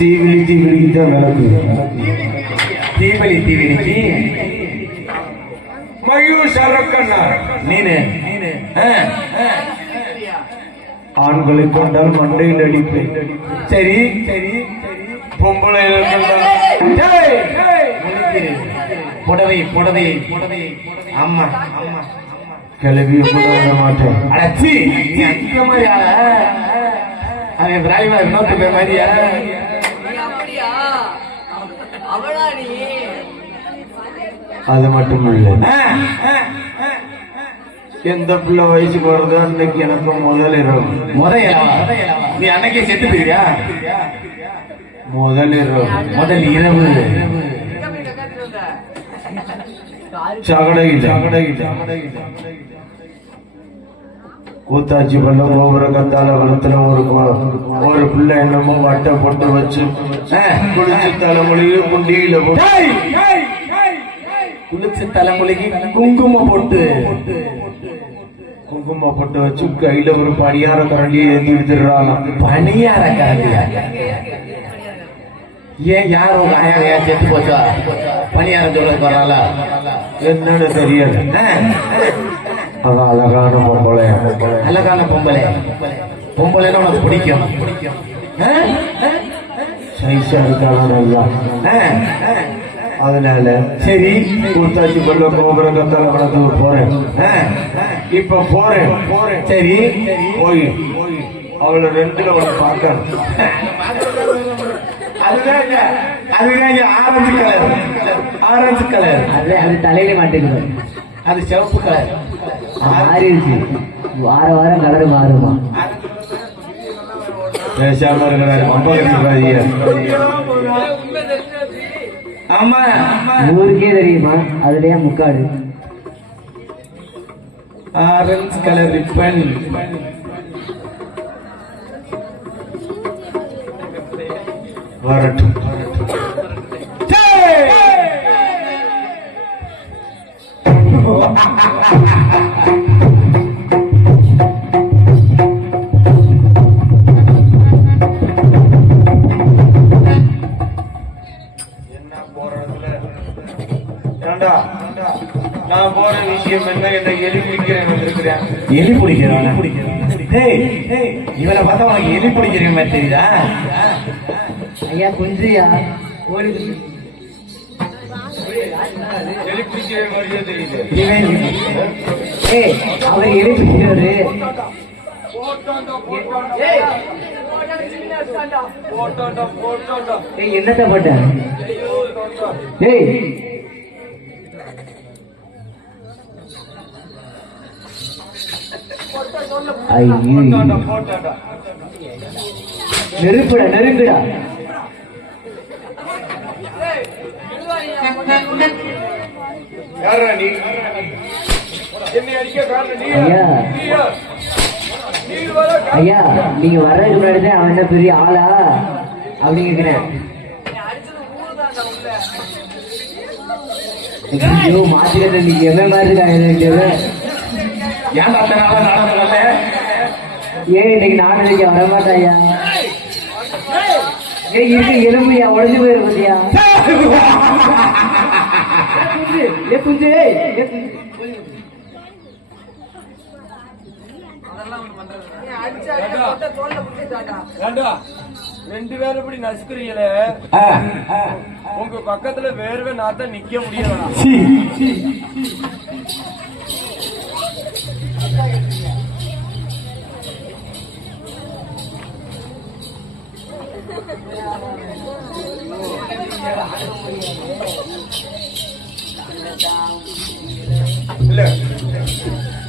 தீவிலி தீவிலிக்கு தான் விளக்கு தீபலி தீவிரிக்கு மயூர் சரக்கண்ணா நீனு. ஆண்களை கொண்டால் மண்டையில் அடிப்பேன் சரி. சரி பொம்பளை. புடவை புடவை. புடவை ஆமா ஆமா விட மாட்டேன். அடச்சி அந்த மாதிரி அவன் பிராய்மா இன்னொரு பேர் அது மட்டும் இல்லை. எந்த பிள்ளை வயசுக்கு வருதோ அன்னைக்கு எனக்கு முதல் இரவு. முத இலவா நீ அன்னைக்கே செத்து போயிருவியா? முதல் இரவு. முதல் இரவு. சகடையில். கூத்தாச்சி பண்ண கோபுர கத்தால வளத்துல ஒரு ஒரு பிள்ளை என்னமோ வட்டை போட்டு வச்சு. குளிச்சு தலைமொழியும் குண்டியில போட்டு. குளிச்சு தலைமுறைக்கு குங்குமம் போட்டு. குங்குமம் போட்டு வச்சு கையில ஒரு படியார கரண்டியை ஏத்தி எடுத்துடுறாங்க பணியார கரண்டியா? ஏன் யார் உங்க ஆயா ஏன் செத்து போச்சா? பணியாரம் சொல்றதுக்கு வராளா? என்னன்னு தெரியல அவ அழகான பொம்பளை. அழகான பொம்பளை. பொம்பளைன்னா உனக்கு பிடிக்கும். ஆ? சைஸா இருக்காளா நல்லா? அதனால சரி கூத்தாச்சி பண்ண கோபுர கத்தால வளத்துக்கு போறேன். இப்ப போறேன். போறேன் சரி போய். அவளை ரெண்டுல ஒண்ணு பார்க்கணும் அதுதான். அதுதான் ஆரஞ்சு கலர். Orange colour. அது அது தலையில மாட்டேங்குது அது சிவப்பு கலர். மாறிடுச்சு வார வாரம் கலர் மாறுமா? பேசாம இருக்கிறாரு ஆமா. ஊருக்கே தெரியுமா? அதுலயே முக்காடு. ஆரஞ்சு கலர் ரிப்பன் வரட்டும். என்ன ஏண்டா நான் போற விஷயம் என்ன என்னை எலி பிடிக்கிறேன் வந்திருக்கிறேன் எலி பிடிக்கிறானா இவனை பார்த்தா உனக்கு எலி பிடிக்கிற மாதிரி தெரியுதா? ஐயா குஞ்சியா? ஏய் அவர் ஏய் என்னத்த போட்ட? நெருப்புடா நெருங்குடா. யாரா நீ? ஐயா. நீங்க வர்றதுக்கு முன்னாடி அவன் என்ன பெரிய ஆளா? அப்படி கேக்குறேன். மாத்திரத்தை நீங்க எவன் மாதிரி இருக்காங்க ஏன்டா அத்தனை நாளா நாடகம் வரல ஏன் இன்னைக்கு நானும் இன்னைக்கு வரமாட்டாயா? ஏய் இருக்கு எலும்புயா? உடஞ்சு போயிரு பத்தியா? ஏ குஞ்சு ஏய், ஏ குஞ்சு. ஏண்டா? ரெண்டு பேரும் இப்படி நசுக்குறீங்களே. உங்க பக்கத்துல வேர்வை நாத்தான் நிக்க. இல்ல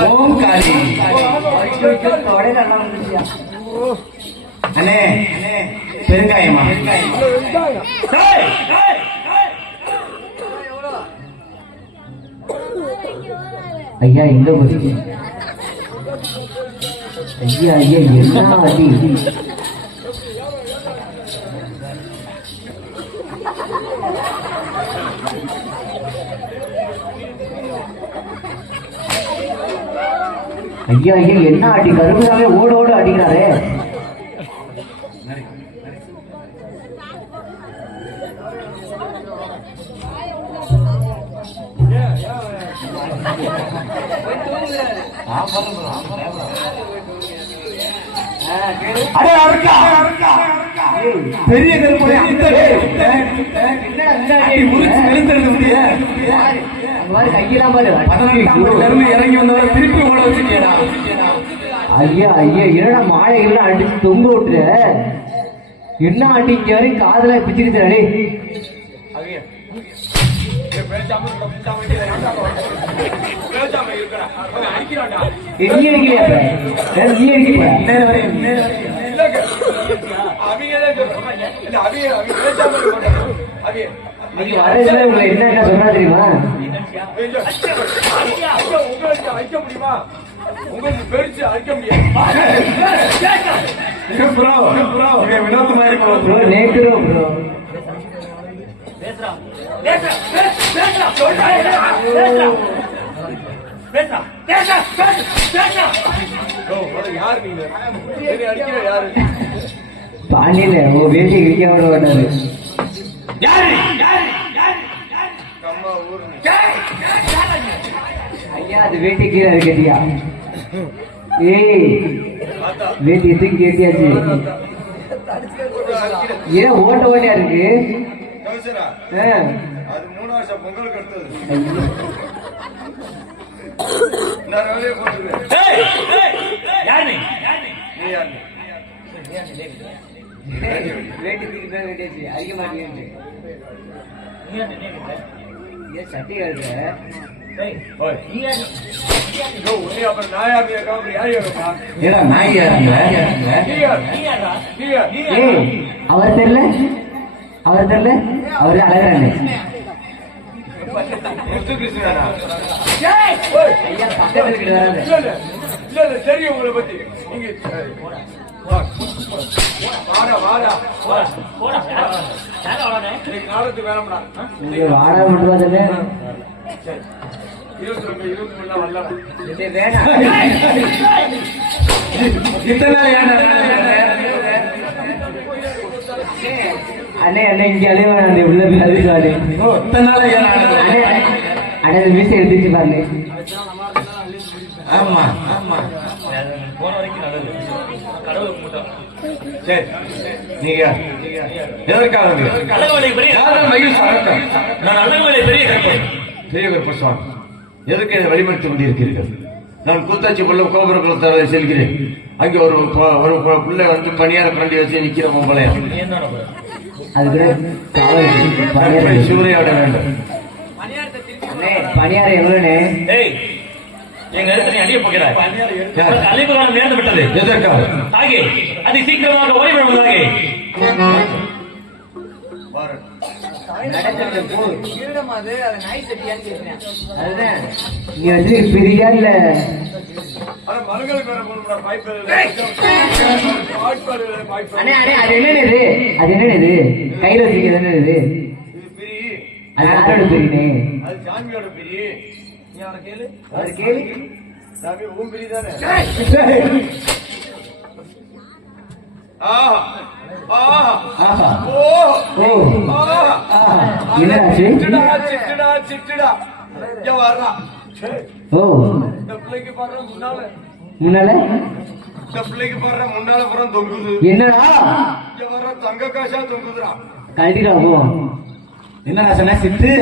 ஓம் காளி அண்ணே பெருங்காயமா ஐயா எங்க போறீங்க ஐயா ஐயா என்ன அடி ஐயா ஐயா என்ன அடி கருமையாவே ஓடு ஓடு அடிக்கிறாரே. ஆ பண்ணுறோம் அடே அருக்கா. பெரிய கருப்பை அந்த முறிச்சு இருந்து இறங்கி வந்தவரை திருப்பி வச்சுக்கேடா ஐயா ஐயா என்னடா மாலைகள்லாம் அடிச்சு தொங்க விட்டுற? என்ன அடிக்க வரைக்கும் காதல. அவன் அடிக்கிறான்டா. நீ அடிக்கலையா நீ அடிக்கலையா. நீங்க வரதுல உங்க என்ன என்ன சொன்னா தெரியுமா உங்களுக்கு அடிக்க முடியுமா உங்களுக்கு பெருசு அடிக்க முடியாது ப்ரோ ப்ரோ இவன் வினோத் மாதிரி ப்ரோ ப்ரோ ப்ரோ ஓ, முதல்ல யாரு நீங்க? என்னை அடிக்கிற யாரு? பாண்டியில உங்க வேட்டி கிழிக்க விட மாட்டாரு அம்மா ஊரு. ஐயா அது வேட்டி கீழே இருக்கட்டியா ஏய் வேட்டி எதுக்கு கேட்டியாச்சு ஏன் ஓட்ட ஓட்டியா இருக்கு. அது மூணு வருஷம் பொங்கலுக்கு. நான் வேலையை போட்டுருவேன் நீ? நீ? நீ? யார்? அவர் தெரியல அவர் தெரியல அவர் அழகானே தெரியும் உங்களை பத்தி நீங்க சரி. வா. வாடா வாடா இன்னைக்கு அண்ணே அண்ணே இங்க அலைவா அந்த உள்ள நாள் ஏன் அண்ணே. அந்த மீசை எடுத்துச்சு பாருங்க ஆமா ஆமா. சரி நீங்க? எதற்காக மகிழ்ச்சி அடக்கம்? பெரிய கருப்பசாமி எதற்கு இதை வழிமறித்துக் கொண்டிருக்கிறீர்கள்? நான் கூத்தாச்சி புள்ள கோபுர குலத்தார செல்கிறேன். அங்கே ஒரு ஒரு பிள்ளை வந்து பணியார பிரண்டி வச்சு நிக்கிற பொம்பளை அது கூட காவல் பணியாரம் சிவரையாட வேண்டும் அண்ணே பணியாரம் எவ்வளோண்ணே? எங்க இடத்துல போகிறாய் யார்? அழைப்பு காலம் நேர்ந்து விட்டது. எதற்காக? தாகே அதை சீக்கிரமாக ஓய்விடும் அண்ணே அண்ணே அது என்னன்னு இது? அது என்னன்னு இது? கையில வச்சிருக்கிறது என்னன்னு இது? இது பிரி. அது யாரோட பிரினே. அது சாமியோட பிரி. நீ அவனை கேளு. அவர் கேளு. சாமி உன் பிரி தானே? சிட்டுடா சிட்டுடா சிட்டுடா. இங்க வர்றா. சரி, ஓ. பிள்ளைக்கு பாடுற முன்னால. முன்னால? பிள்ளைக்கு பாரு முன்னால புறம் தொங்குது. என்னடா? வர்ற தங்க காசா தொங்குதுடா. கழட்டிடா போ. என்னடா சொன்ன சித்து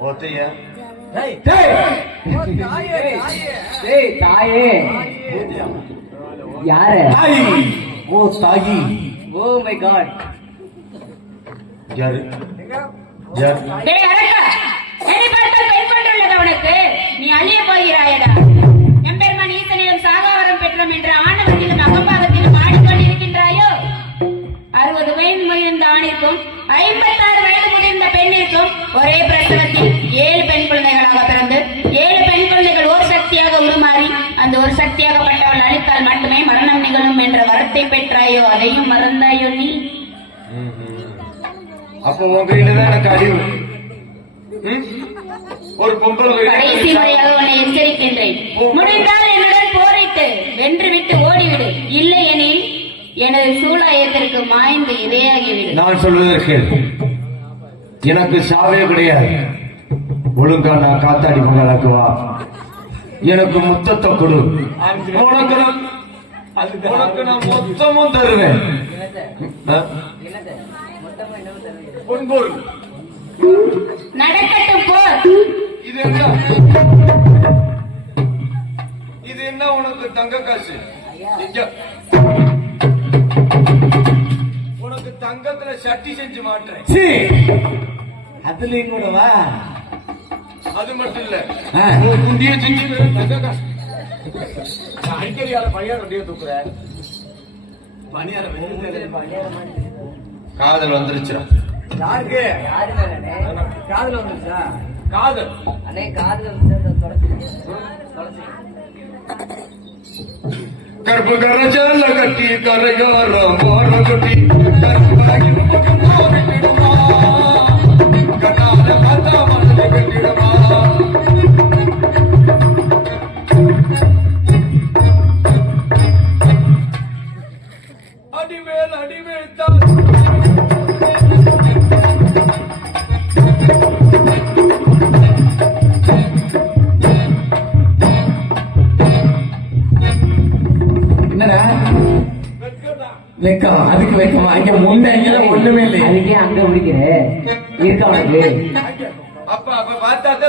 ஓத்தையா டேய். தாயே யாரு? ஓ தாகி ஓ மை காட் யாரு? யாரு? டேய் அரக்கா என்னை பார்த்தால் பெண் கொண்டுள்ளது உனக்கு? நீ அழிய போகிறாயடா. எம்பெருமான் ஈசனிடம் சாகாவரம் பெற்றோம் என்ற ஆணவத்திலும் அகம்பாகத்திலும் ஆடிக்கொண்டிருக்கின்றாயோ அறுபது வயது முதிர்ந்த ஆணிற்கும் ஐம்பத்தாறு வயது முதிர்ந்த பெண்ணிற்கும் ஒரே பிரசவத்தில் ஏழு பெண் குழந்தைகளாக பிறந்து ஏழு பெண் குழந்தைகள் ஒரு சக்தியாக உருமாறி அந்த ஒரு மட்டுமே நிகழும் என்ற வரத்தை பெற்றாயோ அதையும் மறந்தாயோ நீ? அப்ப தான் எனக்கு அறிவு? ஒரு கடைசி முறையாக உன்னை எச்சரிக்கின்றேன். முடிந்தால் என்னுடன் போரிட்டு வென்றுவிட்டு ஓடிவிடு. இல்லை எனில் எனது சூலாயத்திற்கு மாய்ந்து இரையாகிவிடு. நான் சொல்வதற்கு எனக்கு சாவே கிடையாது. ஒழுங்கா நான் காத்தாடி மங்களாக்கு வா. எனக்கு முத்தத்தை கொடு. உனக்கு உனக்கு நான் மொத்தமும் தருவேன்? பொன்பொருள் நடக்கட்டும் போர் இது என்ன? இது என்ன உனக்கு தங்க காசு. உனக்கு தங்கத்துல சட்டி செஞ்சு மாட்டுறேன். சீ. அதுலயும் கூட வா அது மட்டும் இல்ல. குண்டிய செஞ்சு தங்க காசு. அடிக்கடி யார பையன் ரெடியா தூக்குற காதல் வந்துருச்சுடா. யாருக்கு? காதுல வந்துச்சா காதல். அண்ணே காதுல வந்து தொடச்சு கருப்பு கரஜால கட்டி கரையோர போற கட்டி. கருப்பாகி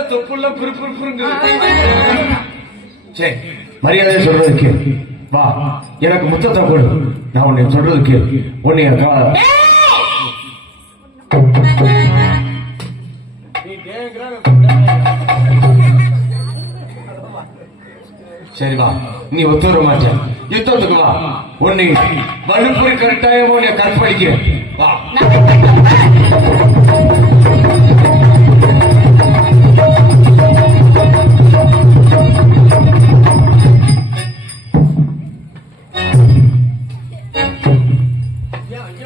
புறுப்புறுப்புங்க சரி மரியாதை சொல்றது கேள். வா எனக்கு முத்தத்தை கொடு. நான் உன்னை சொல்றது கேள். உன்னை கா- நீ கேக்குற சரி வா நீ ஒத்து வர மாட்டேன் யுத்தத்துக்கு வா. உன்னை வலுப்புரி கரெக்டாயம் உன்னை கற்பழிக்கிறேன். வா.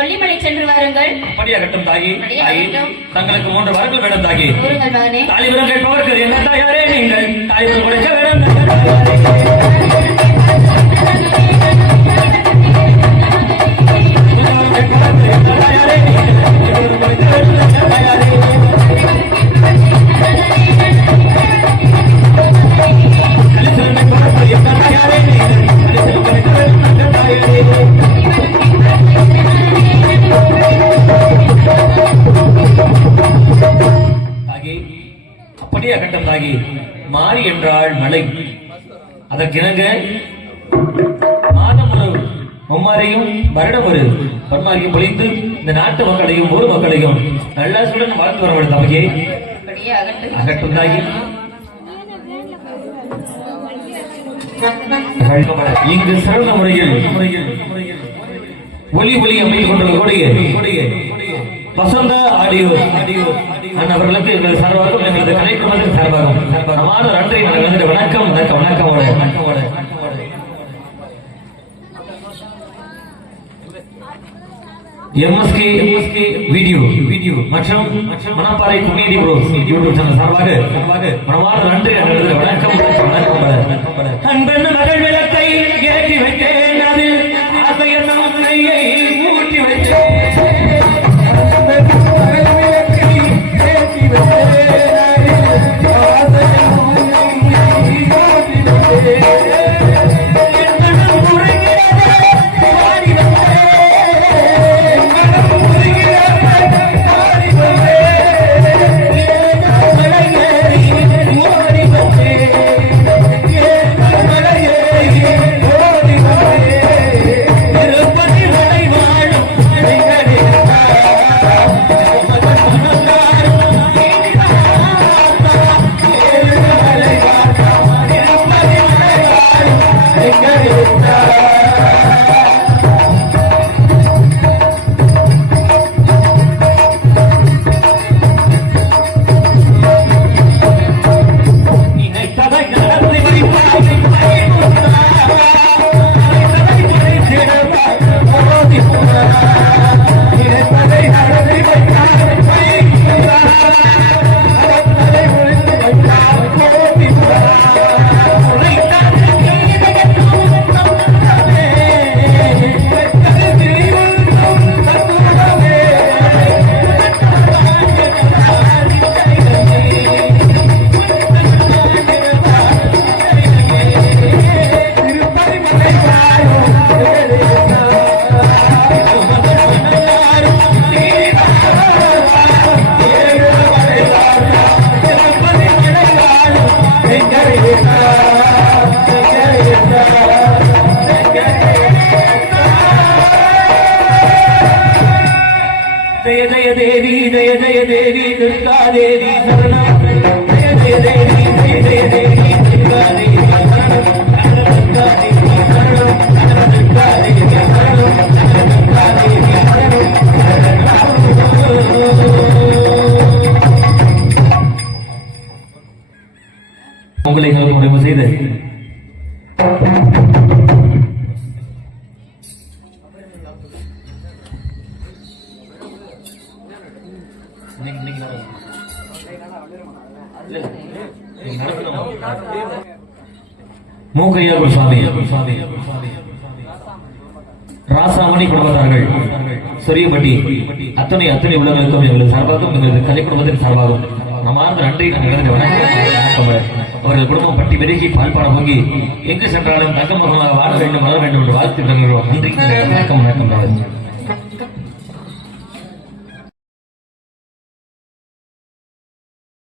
கொல்லிமலை சென்று வாருங்கள். அப்படியா கட்டும் தாகி. தங்களுக்கு மூன்று வரங்கள் வேணும் தாகி. தாலிபுரம் கேட்பவர்கள் என்ன தாயாரே நீங்கள்? தாலிபுரம் கொடுக்க வேணும் தாயாரே. தாலிபுரம் கிணங்க மாதம் ஒரு மும்மாரையும் வருடம் ஒரு. பன்மாரியும் பொழிந்து இந்த நாட்டு மக்களையும் ஊர் மக்களையும் நல்ல சூழல் வாழ்த்து வர வேண்டும் தமையே அப்படியே இங்கு சிறந்த முறையில் முறையில் ஒலி ஒலி அமைந்து கொண்டிருக்கக்கூடிய வசந்த ஆடியோ ஆடியோ அண்ணன் அவர்களுக்கு எங்கள் சார்பாகவும் எங்களது கலைக்குழுமத்தின் சார்பாகவும் சமாத நன்றி நான் வந்து வணக்கம் வணக்கம் வணக்கம் வணக்கமோட எம்எஸ்கே எம்எஸ்கே வீடியோ வீடியோ மற்றும் Manapparai comedy bro YouTube channel சார்பாக சார்பாக மனமார்ந்த நன்றி எங்களது வணக்கம் வணக்கம் வணக்கம். அன்பன் மகள் விளக்கை ஏற்றி வைத்தேன். தேவி துர்கா தேவி சரணம். ஜய தேவி தேவி துர்கா தேவி சரணம். செய்து மூக்கையா சாமி. ராசாமணி குடும்பத்தார்கள். சொரியப்பட்டி அத்தனை அத்தனை உள்ளவர்களுக்கும் எங்களது சார்பாகவும் எங்களது கலை குடும்பத்தின் சார்பாகவும் நமார்ந்த நன்றி நாங்கள் இழந்த வணக்கம். அவர்கள் குடும்பம் பட்டி பெருகி பால்பாட பொங்கி எங்கு சென்றாலும் தங்க முகமாக வாழ வேண்டும் வளர வேண்டும் என்று வாழ்த்து நன்றி. வணக்கம் வணக்கம்.